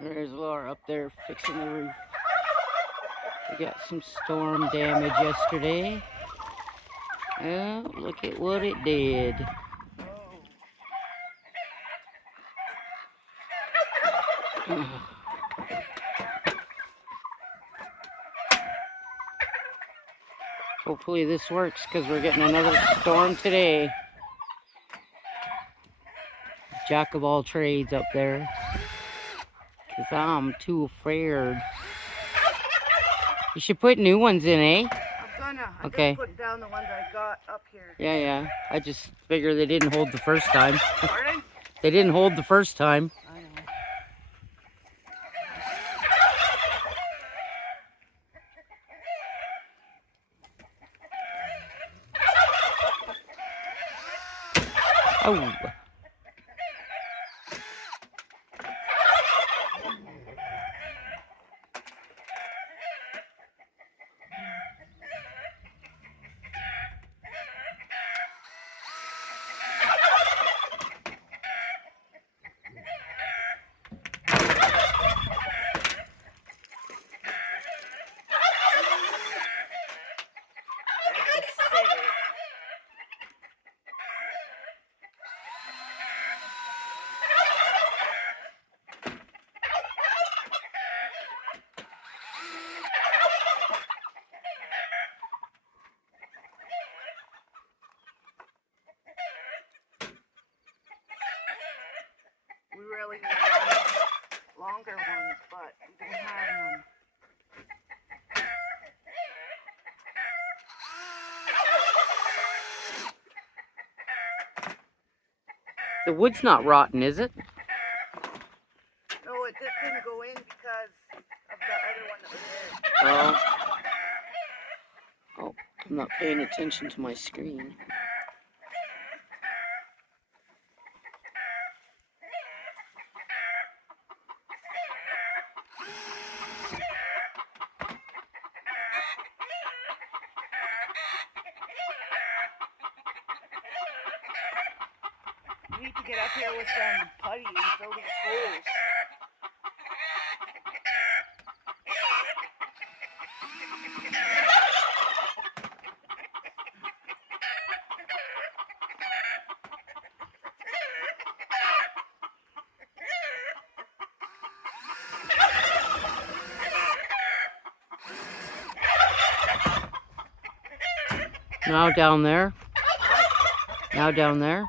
There's Laura up there fixing the roof. We got some storm damage yesterday. Oh, look at what it did. Hopefully this works because we're getting another storm today. Jack of all trades up there. Because I'm too afraid. You should put new ones in, eh? I'm okay. just putting down the ones I got up here. Yeah. I just figured they didn't hold the first time. Pardon? They didn't hold the first time. I know. Oh. We really need longer ones, but we don't have none. The wood's not rotten, is it? No, it just didn't go in because of the other one that was there. Oh, I'm not paying attention to my screen. We need to get up here with some putty and fill these holes. Now down there. Now down there.